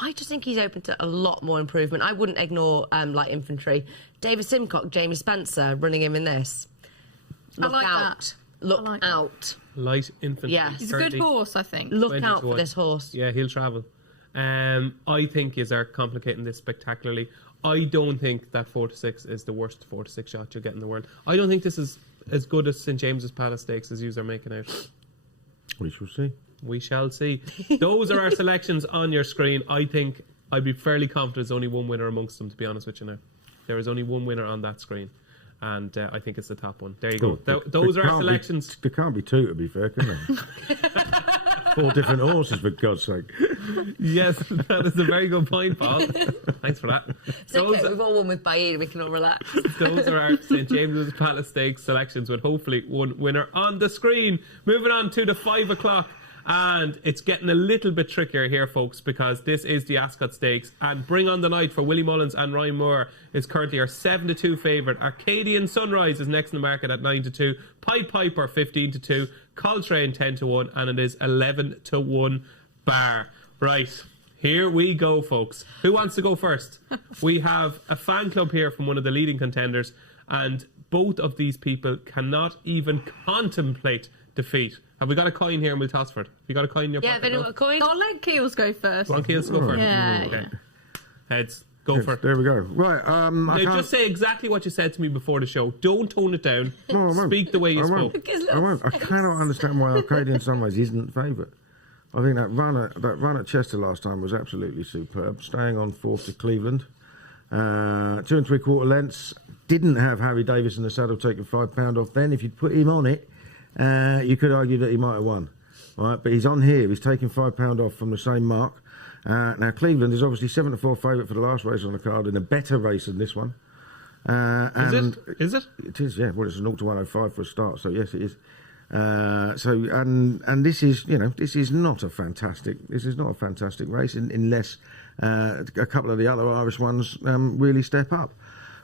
I just think he's open to a lot more improvement. I wouldn't ignore Light Infantry. David Simcock, Jamie Spencer, running him in this. Look out. Look out. Light Infantry. Yes. He's a good horse, I think. Look 20 out to for 1. this horse. Yeah, he'll travel. I think they're complicating this spectacularly. I don't think that 4 to 6 is the worst 4 to 6 shot you'll get in the world. I don't think this is as good as St James's Palace Stakes as you are making out. We shall see. We shall see. Those are our selections on your screen. I think I'd be fairly confident there's only one winner amongst them, to be honest with you now. There is only one winner on that screen. And I think it's the top one. There you go. Those are our selections. There can't be 2, to be fair, can there? 4 different horses, for God's sake. Yes, that is a very good point, Paul. Thanks for that. It's okay, we've all won with Baid, we can all relax. Those are our St James's Palace Stakes selections with hopefully one winner on the screen. Moving on to the 5 o'clock. And it's getting a little bit trickier here, folks, because this is the Ascot Stakes. And Bring on the Night for Willie Mullins and Ryan Moore is currently our 7 to 2 favourite. Arcadian Sunrise is next in the market at 9 to 2. Pied Piper 15 to 2. Coltrane 10 to 1. And it is 11 to 1 bar. Right. Here we go, folks. Who wants to go first? We have a fan club here from one of the leading contenders. And both of these people cannot even contemplate defeat. Have we got a coin here and we'll toss for it? Have you got a coin in your pocket? Yeah, have a coin? I'll let Keels go first. Go on, Keels, go first. Yeah, Okay. yeah. Heads, go for it. There we go. Right, Now, just say exactly what you said to me before the show. Don't tone it down. No, I won't. Speak the way you I spoke. won't. I cannot understand why Arcadian Sunrise isn't favourite. I think that run at Chester last time was absolutely superb. Staying on 4th to Cleveland. 2 3/4 lengths. Didn't have Harry Davis in the saddle taking £5 off then. If you'd put him on it, you could argue that he might have won. Right, but he's on here. He's taking £5 off from the same mark. Now, Cleveland is obviously 7 to 4 favourite for the last race on the card in a better race than this one. Is it? It is, yeah. Well, it's a 0 to 105 for a start, so yes, it is. And this is, this is not a fantastic race unless a couple of the other Irish ones really step up.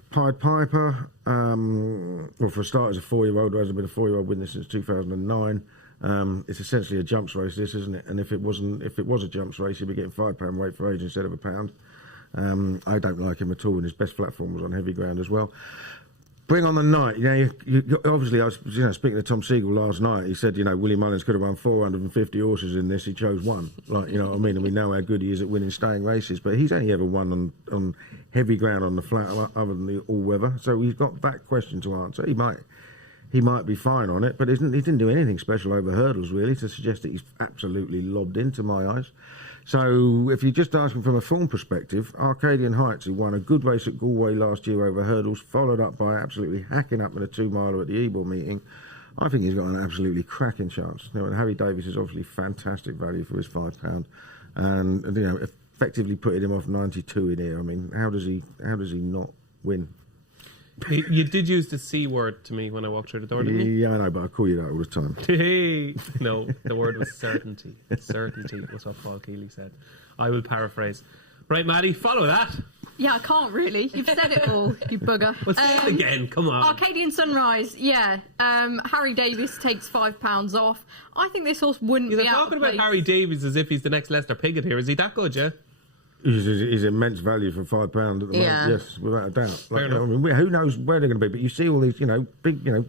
Pied Piper, well, for a start, is a 4-year-old who hasn't been a 4-year-old winner since 2009. It's essentially a jumps race, this, isn't it? And if it was a jumps race, he'd be getting £5 weight for age instead of £1. I don't like him at all, and his best platform was on heavy ground as well. Bring on the night. You obviously, I was speaking to Tom Siegel last night. He said, Willie Mullins could have won 450 horses in this. He chose one. Like, you know what I mean? And we know how good he is at winning staying races. But he's only ever won on heavy ground on the flat, other than the all-weather. So he's got that question to answer. He might be fine on it, but he didn't do anything special over hurdles, really, to suggest that he's absolutely lobbed into my eyes. So if you're just asking from a form perspective, Arcadian Heights, who won a good race at Galway last year over hurdles, followed up by absolutely hacking up in a 2-miler at the Ebor meeting, I think he's got an absolutely cracking chance. And Harry Davies is obviously fantastic value for his £5, and effectively putting him off 92 in here. I mean, how does he not win? You did use the C word to me when I walked through the door, didn't you? Yeah, I know, but I call you that all the time. No, the word was certainty. Certainty was what Paul Kealy said. I will paraphrase. Right, Maddie, follow that. Yeah, I can't really. You've said it all, you bugger. Well, say it again, come on. Arcadian Sunrise, yeah. Harry Davies takes £5 off. I think this horse wouldn't be out of place. You're talking about Harry Davies as if he's the next Lester Piggott here. Is he that good, yeah? He's immense value for £5 at the moment. Yes, without a doubt. Who knows where they're going to be? But you see all these, big, your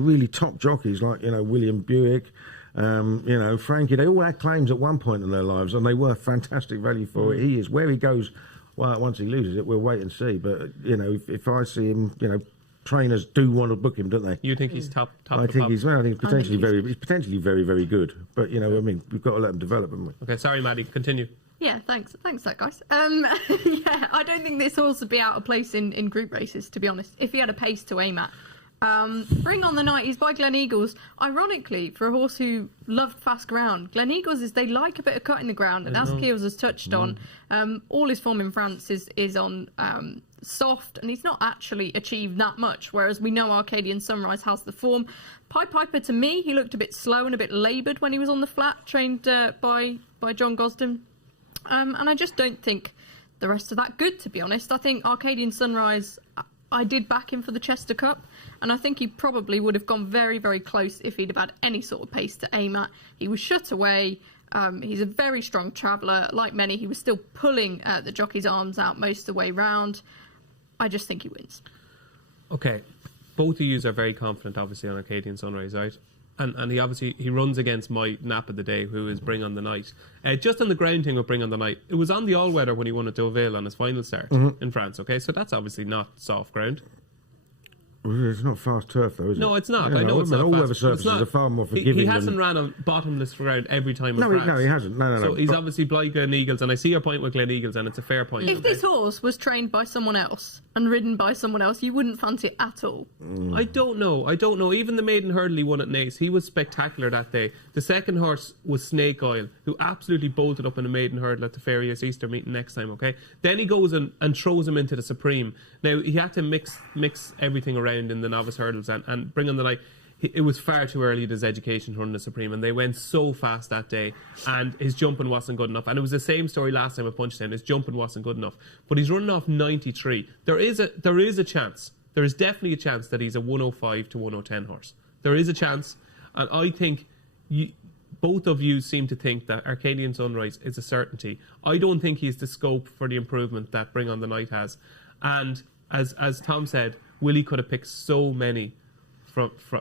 really top jockeys like William Buick, Frankie. They all had claims at one point in their lives, and they were fantastic value for it. He is where he goes. Well, once he loses it, we'll wait and see. But if I see him, trainers do want to book him, don't they? You think he's top? I think he's potentially very, very good. But we've got to let him develop, haven't we? Okay, sorry, Maddie. Continue. Yeah, thanks, that guys. Yeah, I don't think this horse would be out of place in group races, to be honest. If he had a pace to aim at. Bring on the Night is by Glen Eagles. Ironically, for a horse who loved fast ground, Glen Eagles they like a bit of cut in the ground, and as Keels has touched on, all his form in France is on soft, and he's not actually achieved that much. Whereas we know Arcadian Sunrise has the form. Pied Piper, to me, he looked a bit slow and a bit laboured when he was on the flat, trained by John Gosden. And I just don't think the rest are that good, to be honest. I think Arcadian Sunrise, I did back him for the Chester Cup, and I think he probably would have gone very, very close if he'd have had any sort of pace to aim at. He was shut away. He's a very strong traveller. Like many, he was still pulling the jockey's arms out most of the way round. I just think he wins. Okay. Both of you are very confident, obviously, on Arcadian Sunrise, right? And he runs against my nap of the day, who is Bring on the Night. Just on the ground thing with Bring on the Night, it was on the all-weather when he won at Deauville on his final start in France, okay? So that's obviously not soft ground. It's not fast turf, though, is it? No, it's not. I know it's not all-weather fast. surfaces are far more forgiving. He hasn't ran on bottomless ground every time in France. No, he hasn't. No. So he's obviously blind Glen Eagles, and I see your point with Glen Eagles, and it's a fair point. If this horse was trained by someone else and ridden by someone else, you wouldn't fancy it at all. I don't know. Even the maiden hurdle he won at Naas, he was spectacular that day. The second horse was Snake Oil, who absolutely bolted up in a maiden hurdle at the Farias Easter meeting next time, okay? Then he goes and throws him into the Supreme. Now, he had to mix everything around in the novice hurdles and Bring on the Night. It was far too early at his education to run the Supreme, and they went so fast that day, and his jumping wasn't good enough. And it was the same story last time at Punchestown. His jumping wasn't good enough, but he's running off 93. There is a chance. There is definitely a chance that he's a 105 to 110 horse. There is a chance, and I think both of you seem to think that Arcadian Sunrise is a certainty. I don't think he's the scope for the improvement that Bring on the Night has. And as Tom said, Willie could have picked so many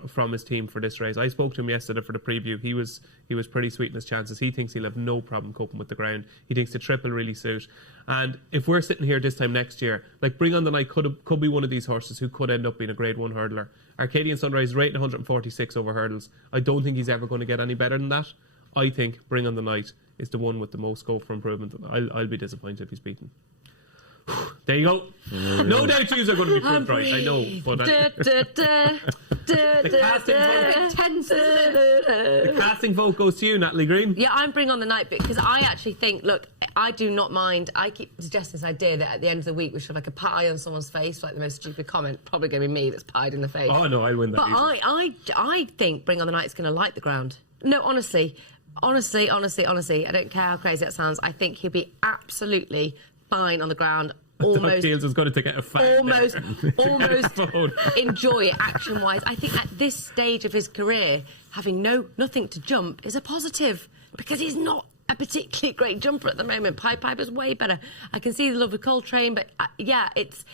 from his team for this race. I spoke to him yesterday for the preview. He was pretty sweet in his chances. He thinks he'll have no problem coping with the ground. He thinks the triple really suit. And if we're sitting here this time next year, like Bring on the Night could be one of these horses who could end up being a Grade 1 hurdler. Arcadian Sunrise rating 146 over hurdles. I don't think he's ever going to get any better than that. I think Bring on the Night is the one with the most scope for improvement. I'll be disappointed if he's beaten. There you go. No doubt you are going to be proved right, I know. But the casting vote goes to you, Natalie Green. Yeah, I'm Bring on the Night because I actually think, look, I do not mind. I keep suggesting this idea that at the end of the week we should have like a pie on someone's face, like the most stupid comment, probably going to be me that's pied in the face. Oh no, I win that. But I think Bring on the Night is going to like the ground. No, honestly, I don't care how crazy that sounds. I think he'll be absolutely fine on the ground. Almost is going to get a fact almost enjoy it action-wise. I think at this stage of his career, having nothing to jump is a positive, because he's not a particularly great jumper at the moment. Piper's way better. I can see the love of Coltrane, but it's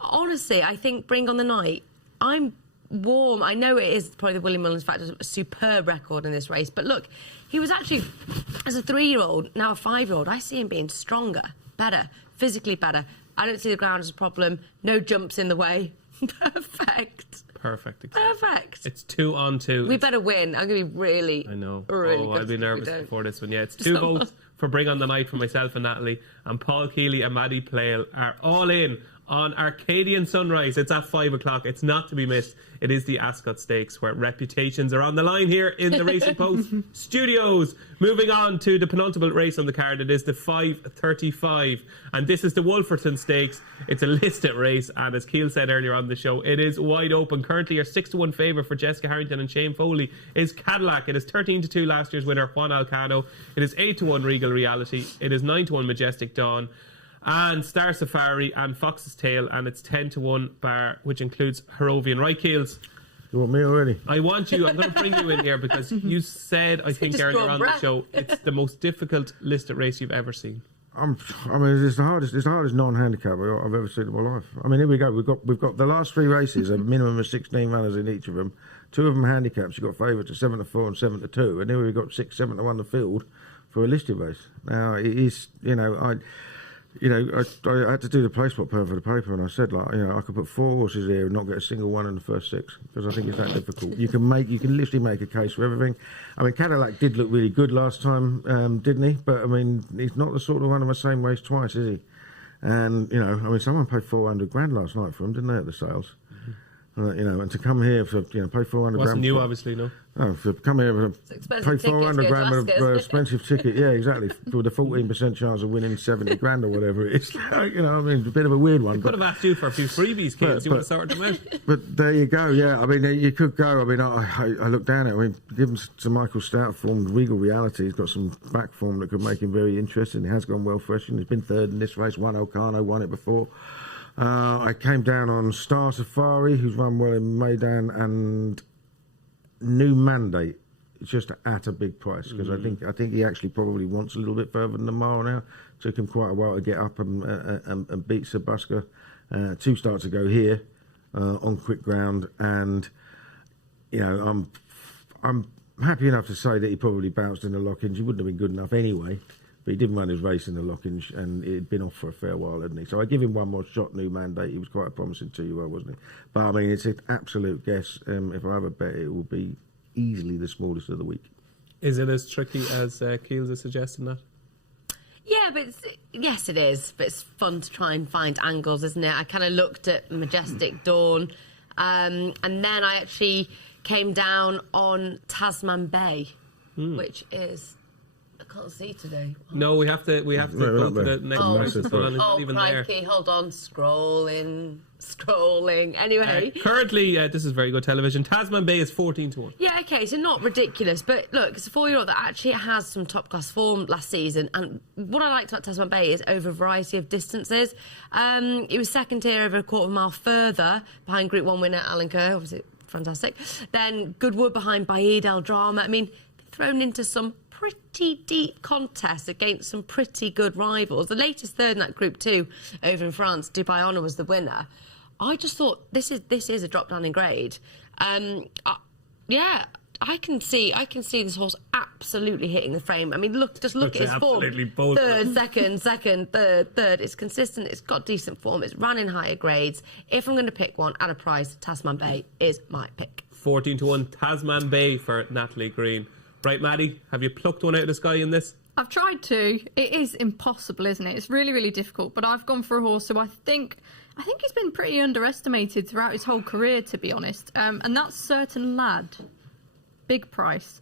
honestly, I think Bring on the Night, I'm warm. I know it is probably the William Mullins factor, a superb record in this race, but look, he was actually, as a 3-year-old, now a 5-year-old, I see him being stronger, better, physically better. I don't see the ground as a problem. No jumps in the way. Perfect. Perfect. It's 2 on 2. We better win. I'm going to be really... I know. Really I'll be nervous before this one. Yeah, it's 2 votes for Bring on the Night for myself and Natalie. And Paul Kealy and Maddy Playle are all in on Arcadian Sunrise. It's at 5 o'clock. It's not to be missed. It is the Ascot Stakes, where reputations are on the line here in the Racing Post studios. Moving on to the penultimate race on the card. It is the 5:35, and this is the Wolferton Stakes. It's a listed race, and as Kealy said earlier on the show, it is wide open. Currently, your 6-1 favourite for Jessica Harrington and Shane Foley is Cadillac. It is 13-2 last year's winner, Juan Alcano. It is 8-1 Regal Reality. It is 9-1 Majestic Dawn, and Star Safari and Fox's Tail, and it's 10-1 bar, which includes Harrovian. Right, Keels? You want me already? I want you. I'm going to bring you in here because you said, I think earlier on the show, it's the most difficult listed race you've ever seen. I mean, it's the hardest non-handicap I've ever seen in my life. I mean, here we go. We've got the last 3 races, a minimum of 16 runners in each of them. 2 of them handicaps. You've got favourites to 7-4 and 7-2, and then we've got 6-7-1 the field for a listed race. Now it is, I had to do the play spot per for the paper, and I said, I could put 4 horses here and not get a single one in the first 6, because I think it's that difficult. You can literally make a case for everything. I mean, Cadillac did look really good last time, didn't he? But I mean, he's not the sort of runner of the same race twice, is he? And someone paid $400,000 last night for him, didn't they, at the sales? And to come here for pay $400,000. Wasn't you, obviously, no. Oh, to come here and pay $400,000 for an expensive ticket, yeah, exactly, with a 14% chance of winning $70,000 or whatever it is. A bit of a weird one. I could have asked you for a few freebies, kids. You would have sorted them out. But there you go. Yeah, I mean, you could go. I mean, I look down at it. I mean, given to Michael Stout form, Regal Reality, he's got some back form that could make him very interesting. He has gone well fresh, and he's been 3rd in this race. Juan Alcano won it before. I came down on Star Safari, who's run well in Maidan, and New Mandate. It's just at a big price, because I think he actually probably wants a little bit further than the mile now. Took him quite a while to get up and beat Sebuska. 2 starts ago here on quick ground, and I'm happy enough to say that he probably bounced in the lock-ins. He wouldn't have been good enough anyway. But he didn't run his race in the lock-ins, and it had been off for a fair while, hadn't he? So I give him one more shot, New Mandate. He was quite a promising 2-year-old, wasn't he? But I mean, it's an absolute guess. If I have a bet, it will be easily the smallest of the week. Is it as tricky as Keels is suggesting that? Yeah, but yes, it is. But it's fun to try and find angles, isn't it? I kind of looked at Majestic Dawn, and then I actually came down on Tasman Bay, which is... I can't see today. No, we have to go to the next race. It's not even crikey, there. Hold on, scrolling. Anyway, currently, this is very good television. Tasman Bay is 14-1. Yeah, okay, so not ridiculous, but look, it's a 4-year-old that actually has some top class form last season, and what I liked about Tasman Bay is over a variety of distances. It was second here over a quarter of a mile further behind Group 1 winner Alan Kerr, obviously fantastic. Then Goodwood behind Baid El Drama. I mean, thrown into some pretty deep contests against some pretty good rivals. The latest 3rd in that Group 2 over in France, Dubai Honor, was the winner. I just thought this is a drop down in grade. I can see this horse absolutely hitting the frame. I mean, look at his form. Third, second, third. It's consistent. It's got decent form. It's run in higher grades. If I'm going to pick one at a price, Tasman Bay is my pick. 14-1 Tasman Bay for Natalie Green. Right, Maddy, have you plucked one out of the sky in this? I've tried to. It is impossible, isn't it? It's really, really difficult. But I've gone for a horse who I think he's been pretty underestimated throughout his whole career, to be honest. And that's Certain Lad. Big price.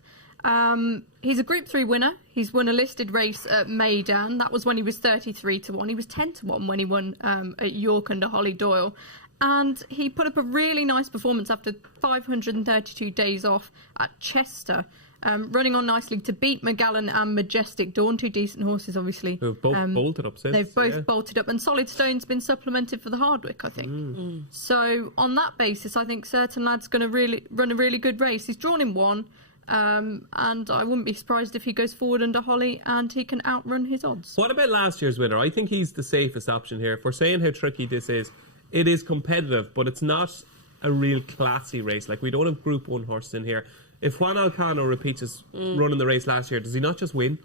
He's a Group 3 winner. He's won a listed race at Maidan. That was when he was 33-1. He was 10-1 when he won at York under Holly Doyle. And he put up a really nice performance after 532 days off at Chester. Running on nicely to beat McGallen and Majestic Dawn, 2 decent horses, obviously. Who've both bolted up since. They've both bolted up, and Solid Stone's been supplemented for the Hardwick, I think. So on that basis, I think Certain Lad's going to really run a really good race. He's drawn in 1. and I wouldn't be surprised if he goes forward under Holly and he can outrun his odds. What about last year's winner? I think he's the safest option here. If we're saying how tricky this is, it is competitive, but it's not a real classy race. Like, we don't have Group 1 horses in here. If Juan Alcano repeats his run in the race last year, does he not just win?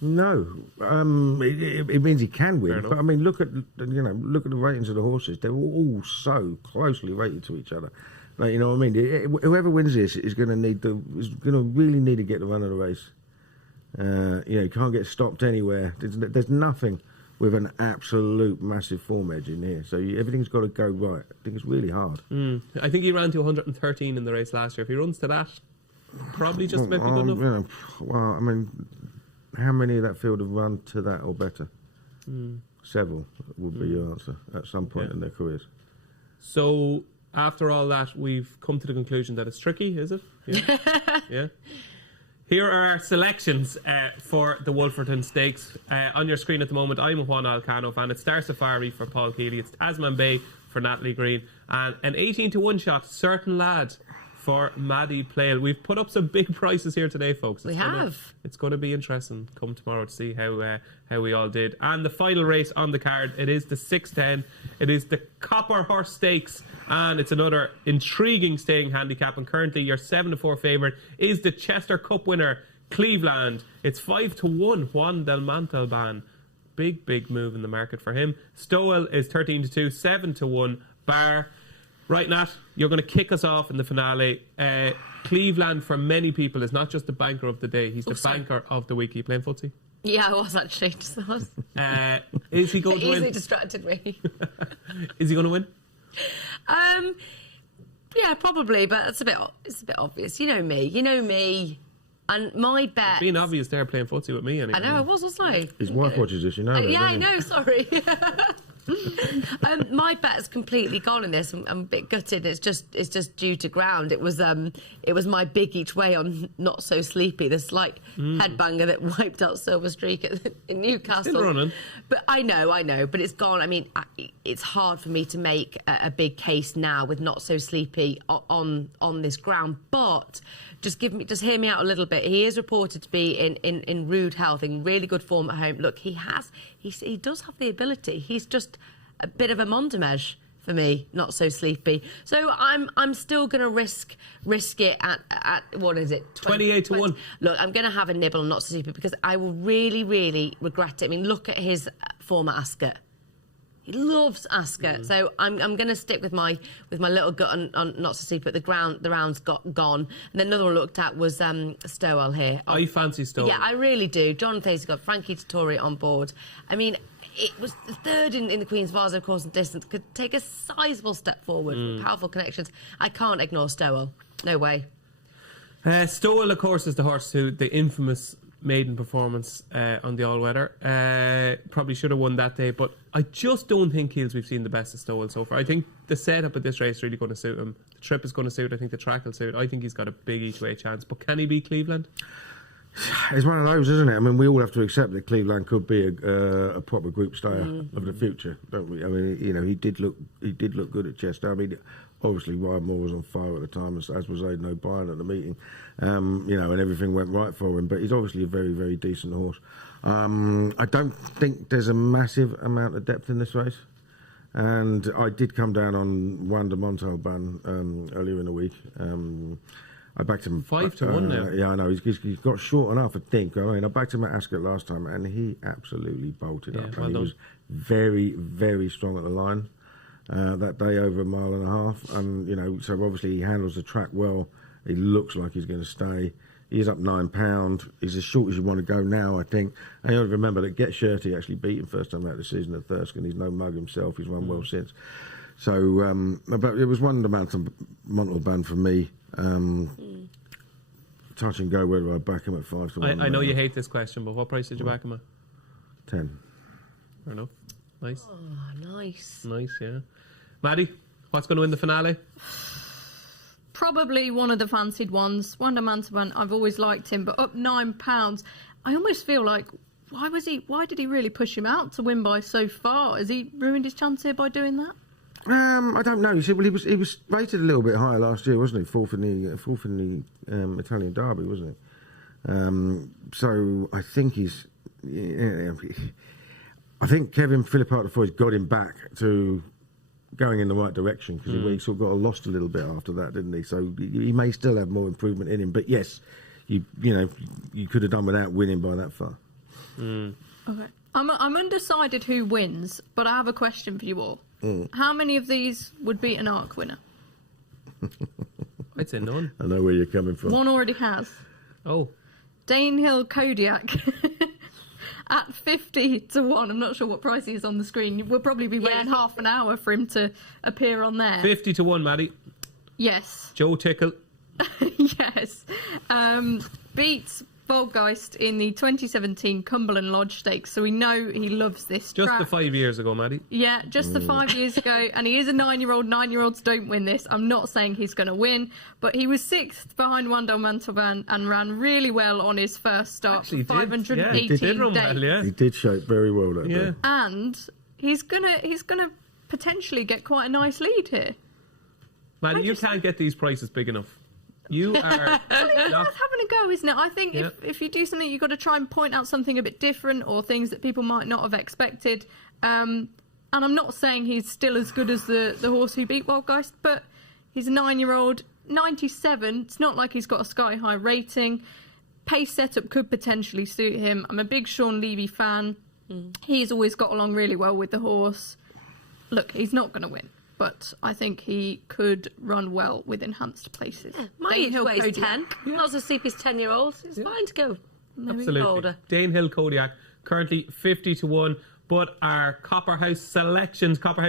No, it means he can win. But I mean, look at the ratings of the horses. They're all so closely rated to each other. Like, you know what I mean? Whoever wins this is going to really need to get the run of the race. You can't get stopped anywhere. There's nothing with an absolute massive form edge in here. So everything's got to go right. I think it's really hard. I think he ran to 113 in the race last year. If he runs to that, probably just about be good enough. Well, I mean, how many of that field have run to that or better? Several would be your answer at some point in their careers. So after all that, we've come to the conclusion that it's tricky, is it? Yeah. Yeah. Here are our selections for the Wolferton Stakes. On your screen at the moment, I'm a Juan Alcano fan. It's Star Safari for Paul Kealy. It's Tasman Bay for Natalie Green. And an 18-1 shot, Certain Lad for Maddy Playle. We've put up some big prices here today, folks. It's going to be interesting come tomorrow to see how we all did. And the final race on the card, it is the 6:10. It is the Copper Horse Stakes, and it's another intriguing staying handicap. And currently, your 7-4 favourite is the Chester Cup winner, Cleveland. It's 5-1, Juan Del Montalban. Big move in the market for him. Stowell is 13-2, 7-1, Bar. Right, Nat, you're going to kick us off in the finale. Cleveland, for many people, is not just the banker of the day. He's the banker of the week. Are you playing footsie? Yeah, I was actually. Is he going to win? Easily distracted me. Is he going to win? Yeah, probably, but it's a bit obvious. You know me. And my bet... It's been obvious there playing footsie with me anyway. I know, I was, wasn't I? His wife watches this, you know. Yeah, I know, sorry. My bet is completely gone in this. I'm a bit gutted. It's just due to ground. It was my big each way on Not So Sleepy, the slight headbanger that wiped out Silver Streak in Newcastle. Still running. But I know, but it's gone. I mean, it's hard for me to make a big case now with Not So Sleepy on this ground. But just hear me out a little bit. He is reported to be in rude health, in really good form at home. Look, he does have the ability. He's just a bit of a Mondamege for me, Not So Sleepy. So I'm still going to risk it at what is it? 28-1. Look, I'm going to have a nibble on Not So Sleepy because I will really, really regret it. I mean, look at his form at Ascot. He loves Ascot, so I'm going to stick with my little gut on Not So Sleepy. But the round's gone. And then another one I looked at was Stowell here. I fancy Stowell. Yeah, I really do. John Thay's got Frankie Dettori on board. I mean, it was the third in the Queen's Vaso course and distance. Could take a sizable step forward with powerful connections. I can't ignore Stowell. No way. Stowell, of course, is the horse who the infamous maiden performance on the all-weather. Probably should have won that day, but I just don't think we've seen the best of Stowell so far. I think the setup of this race is really going to suit him. The trip is going to suit. I think the track will suit. I think he's got a big each-way chance. But can he beat Cleveland? It's one of those, isn't it? I mean, we all have to accept that Cleveland could be a proper group stayer of the future, don't we? I mean, you know, he did look good at Chester. I mean, obviously Ryan Moore was on fire at the time, as was Aidan O'Brien at the meeting. You know, and everything went right for him. But he's obviously a very, very decent horse. I don't think there's a massive amount of depth in this race. And I did come down on Juan de Montalban earlier in the week. I backed him 5-1 now. Yeah, I know. He's got short enough, I think. I mean, I backed him at Ascot last time, and he absolutely bolted up. Well and he was very, very strong at the line that day, over 1.5 miles. And you know, so obviously he handles the track well. He looks like he's going to stay. He's up £9. He's as short as you want to go now, I think. And you ought to remember that Get Shirty actually beat him first time out of the season at Thirsk, and he's no mug himself. He's run well since. So, but it was one amount of Montalban for me. Touch and go whether I back him at 5-1. I know you hate this question, but what price did you back him at? 10. Fair enough. Nice. Oh, nice. Nice, yeah. Maddie, what's going to win the finale? Probably one of the fancied ones. Wonder Mantaban, I've always liked him, but up £9. I almost feel like, why did he really push him out to win by so far? Has he ruined his chance here by doing that? I don't know. You see, well, he was rated a little bit higher last year, wasn't he? Fourth in the Italian Derby, wasn't he? So I think he's. Yeah, I think Kevin Philippart got him back to going in the right direction because he sort of got lost a little bit after that, didn't he? So he may still have more improvement in him. But yes, you could have done without winning by that far. Okay. I'm undecided who wins, but I have a question for you all. How many of these would beat an ARC winner? I'd say none. I know where you're coming from. One already has. Oh. Danehill Kodiak at 50 to 1. I'm not sure what price he is on the screen. We'll probably be waiting half an hour for him to appear on there. 50 to 1, Maddie. Yes. Joe Tickle. Yes. Beats Volgeist in the 2017 Cumberland Lodge Stakes, so we know he loves this Just track. the 5 years ago, Maddie. Yeah, just the 5 years ago, and he is a 9-year-old. 9-year-olds don't win this. I'm not saying he's going to win, but he was 6th behind Wandel Mantovan and ran really well on his first start for 518 he did run days. well, yeah. He did show it very well that day. And he's gonna potentially get quite a nice lead here. Maddie, you can't get these prices big enough. You are It's worth having a go, isn't it? I think if you do something, you've got to try and point out something a bit different or things that people might not have expected. And I'm not saying he's still as good as the horse who beat Wildgeist, but he's a 9-year-old, 97. It's not like he's got a sky-high rating. Pace setup could potentially suit him. I'm a big Sean Levy fan. He's always got along really well with the horse. Look, he's not going to win, but I think he could run well with enhanced places. Yeah, my age weighs 10. Not so sleepy as 10-year-old. It's fine to go. absolutely older. Danehill Kodiak, currently 50 to 1. But our Copperhouse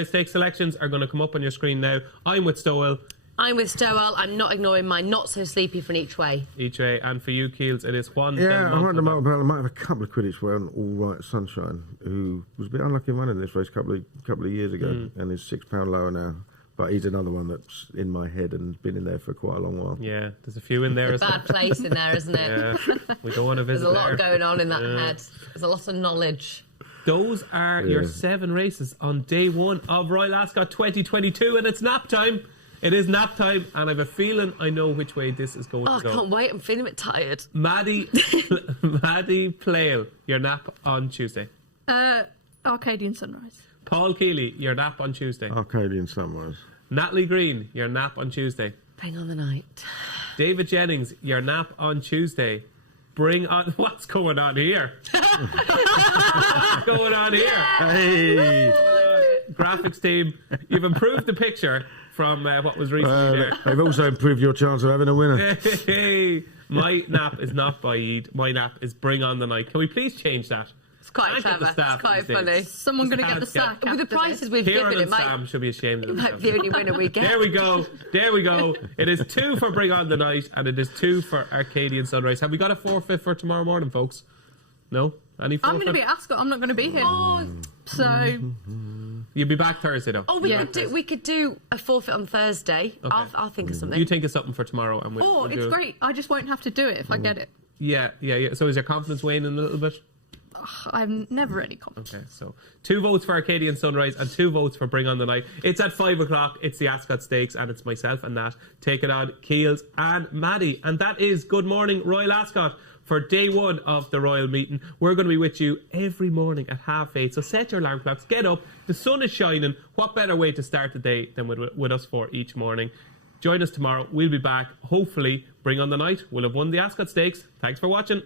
Stakes selections are going to come up on your screen now. I'm with Stowell. I'm with Stowell. I'm not ignoring my not so sleepy from each way. Each way, and for you, Keels, it is Juan. Yeah, I wonder about. I might have a couple of critics were on All Right Sunshine, who was a bit unlucky in running this race a couple of years ago, and is £6 lower now. But he's another one that's in my head and been in there for quite a long while. Yeah, there's a few in there. Bad place in there, isn't it? Yeah, we don't want to visit. There's a lot there. going on in that head. There's a lot of knowledge. Those are your 7 races on day 1 of Royal Ascot 2022, and it's nap time. It is nap time, and I have a feeling I know which way this is going to go. I can't wait. I'm feeling a bit tired. Maddy Playle, your nap on Tuesday. Arcadian Sunrise. Paul Kealy, your nap on Tuesday. Arcadian Sunrise. Natalie Green, your nap on Tuesday. Bring on the night. David Jennings, your nap on Tuesday. Bring on... What's going on here? What's going on here? Hey! Graphics team, you've improved the picture from what was recently there. They've also improved your chance of having a winner. Hey, my nap is not by Eid. My nap is Bring on the Night. Can we please change that? It's quite clever. It's quite funny. Someone going to get the sack. With the prices we've Kieran given, and Sam should be ashamed of it might themselves. be the only winner we get. There we go. There we go. It is 2 for Bring on the Night, and it is 2 for Arcadian Sunrise. Have we got a forfeit for tomorrow morning, folks? No? Any forfeit? I'm going to be at Ascot. I'm not going to be here. So... You'll be back Thursday, though. Oh, we could do a forfeit on Thursday. Okay. I'll think of something. You think of something for tomorrow, and we'll it's do it. great. I just won't have to do it if I get it. Yeah. So is your confidence waning a little bit? I'm never any confident. Okay, so 2 votes for Arcadian Sunrise and 2 votes for Bring on the Night. It's at 5 o'clock. It's the Ascot Stakes, and it's myself and Nat taking on Keels and Maddie. And that is Good Morning Royal Ascot for day 1 of the Royal Meeting. We're going to be with you every morning at 8:30. So set your alarm clocks, get up. The sun is shining. What better way to start the day than with us 4 each morning? Join us tomorrow. We'll be back. Hopefully, Bring on the Night will have won the Ascot Stakes. Thanks for watching.